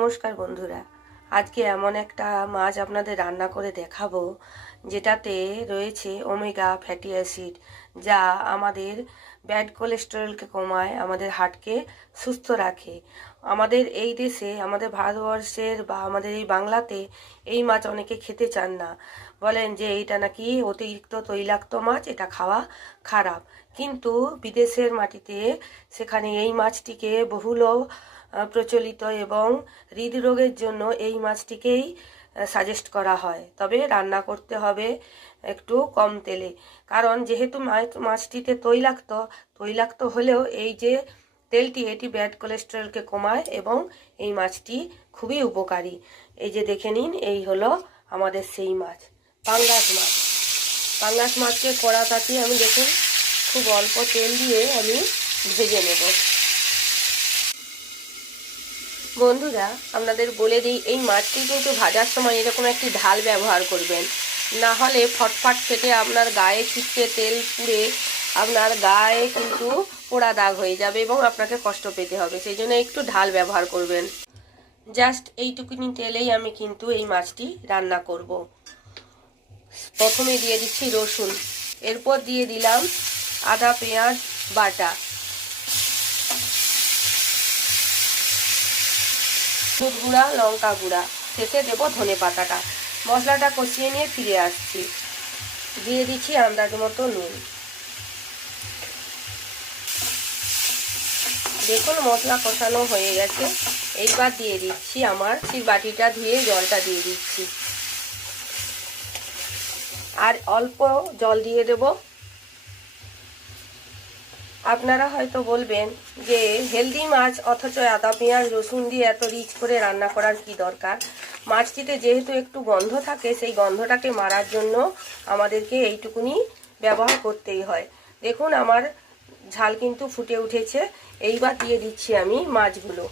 নমস্কার বন্ধুরা, আজকে এমন একটা মাছ আপনাদের রান্না করে দেখাবো যেটাতে রয়েছে ওমেগা ফ্যাটি অ্যাসিড, যা আমাদের ব্যাড কোলেস্টেরলকে কমায়, আমাদের হার্টকে সুস্থ রাখে। আমাদের এই দেশে, আমাদের ভারতবর্ষের বা আমাদের এই বাংলাতে এই মাছ অনেকে খেতে চান না, বলেন যে এইটা নাকি অতিরিক্ত তৈলাক্ত মাছ, এটা খাওয়া খারাপ। কিন্তু বিদেশের মাটিতে সেখানে এই মাছটিকে বহুল প্রচলিত এবং হৃদরোগের জন্য এই মাছটিকেই সাজেস্ট করা হয়। তবে রান্না করতে হবে একটু কম তেলে, কারণ যেহেতু মাছটিতে তৈলাক্ত হলেও এই যে তেলটি, এটি ব্যাড কোলেস্টেরলকে কমায় এবং এই মাছটি খুবই উপকারী। এই যে দেখে নিন, এই হলো আমাদের সেই মাছ, পাঙ্গাস মাছ। পাঙ্গাস মাছকে কড়াটাতে আমি দেখুন খুব অল্প তেল দিয়ে আমি ভেজে নেব। বন্ধুরা, আপনাদের বলে দিই, এই মাছটি কিন্তু ভাজার সময় এরকম একটি ঢাল ব্যবহার করবেন, না হলে ফটফট ফেটে আপনার গায়ে ছিটকে তেল পুড়ে আপনার গায়ে কিন্তু পোড়া দাগ হয়ে যাবে এবং আপনাকে কষ্ট পেতে হবে। সেই জন্য একটু ঢাল ব্যবহার করবেন। জাস্ট এইটুকুনি তেলেই আমি কিন্তু এই মাছটি রান্না করব। প্রথমে দিয়ে দিচ্ছি রসুন, এরপর দিয়ে দিলাম আদা পেঁয়াজ বাটা, হলুদ গুঁড়া, লঙ্কা গুঁড়া, শেষে দেবো ধনে পাতাটা। মশলাটা কষিয়ে নিয়ে ফিরে আসছি। দিয়ে দিচ্ছি আন্দাজ মতো নুন। দেখুন মশলা কষানো হয়ে গেছে। এইবার দিয়ে দিচ্ছি আমার সেই বাটিটা ধুয়ে জলটা দিয়ে দিচ্ছি, আর অল্প জল দিয়ে দেব। আপনারা হয়তো বলবেন যে হেলদি মাছ, অথচ আদা পেঁয়াজ রসুন দিয়ে এত রিচ করে রান্না করার কি দরকার। মাছটিতে যেহেতু একটু গন্ধ থাকে, সেই গন্ধটাকে মারার জন্য আমাদেরকে এইটুকুনি ব্যবহার করতেই হয়। দেখুন আমার ঝাল কিন্তু ফুটে উঠেছে। এইবার দিয়ে দিচ্ছি আমি মাছগুলো।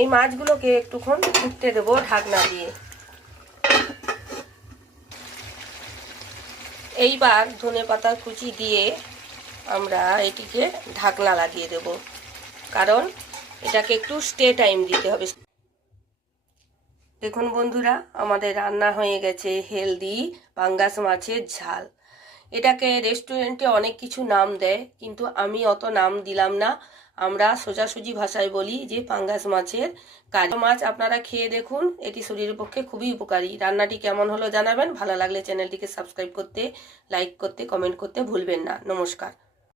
এই মাছগুলোকে একটুক্ষণ ফুটতে দেবো ঢাকনা দিয়ে। এইবার ধনে পাতার কুচি দিয়ে আমরা এটিকে ঢাকনা লাগিয়ে দেব, কারণ এটাকে একটু স্টে টাইম দিতে হবে। দেখুন বন্ধুরা, আমাদের রান্না হয়ে গেছে হেলদি পাঙ্গাস মাছের ঝাল। এটাকে রেস্টুরেন্টে অনেক কিছু নাম দেয়, কিন্তু আমি অত নাম দিলাম না। আমরা সোজাসুজি ভাষায় বলি যে পাঙ্গাস মাছের কারি মাছ। আপনারা খেয়ে দেখুন, এটি শরীরের পক্ষে খুবই উপকারী। রান্নাটি কেমন হলো জানাবেন। ভালো লাগলে চ্যানেলটিকে সাবস্ক্রাইব করতে, লাইক করতে, কমেন্ট করতে ভুলবেন না। নমস্কার।